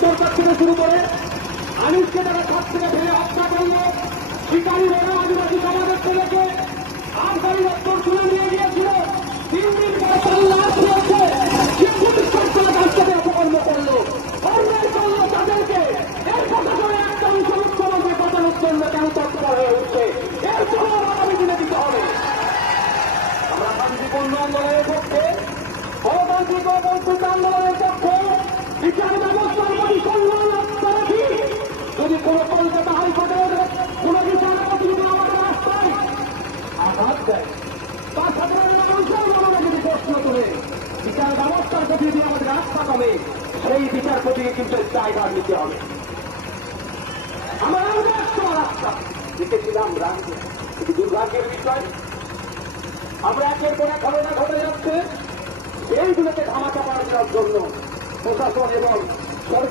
সরকার থেকে শুরু করে আনিসকে তারা ঘর থেকে ফেলে হত্যা করলো, শিকারী ওরা আদিবাসী সমাজের ছেলেকে আবগারি দপ্তর তুলে নিয়ে গিয়েছিল, 3 দিন পরে তার লাশ রয়েছে, শিক্ষা প্রতিষ্ঠান কাছ থেকে অপকর্ম করলো, অন্যায় করলো তাদেরকে। এর কথা করে একটা মুখ্যমন্ত্রী বাঁচানোর জন্য কেন তৎপর হয়ে উঠছে, এর জন্য আগামী দিনে দিতে হবে। আমরা শান্তিপূর্ণ আন্দোলনের পক্ষে, গণতান্ত্রিক ও বঞ্চিত আন্দোলনের পক্ষে, বিচার ব্যবস্থার প্রতি সম্মান রাখি। যদি কোন কলকাতা হাইকোর্টের কোন বিচারপতি যদি আমাদের রাস্তায় আঘাত দেয়, তার সাধারণ মানুষের মনে যদি প্রশ্ন তুলে বিচার ব্যবস্থার প্রতি যদি আমাদের রাস্তা কমে, সেই বিচারপতিকে কিন্তু জায়গা নিতে হবে। আমরা রাস্তা দিতেছিলাম রাজ্যে, এটি দুর্ভাগ্যের বিষয়। আমরা একের পর এক ঘটনা ঘটে যাচ্ছে, এইগুলোকে ধামাচাপা দেওয়ার জন্য প্রশাসন এবং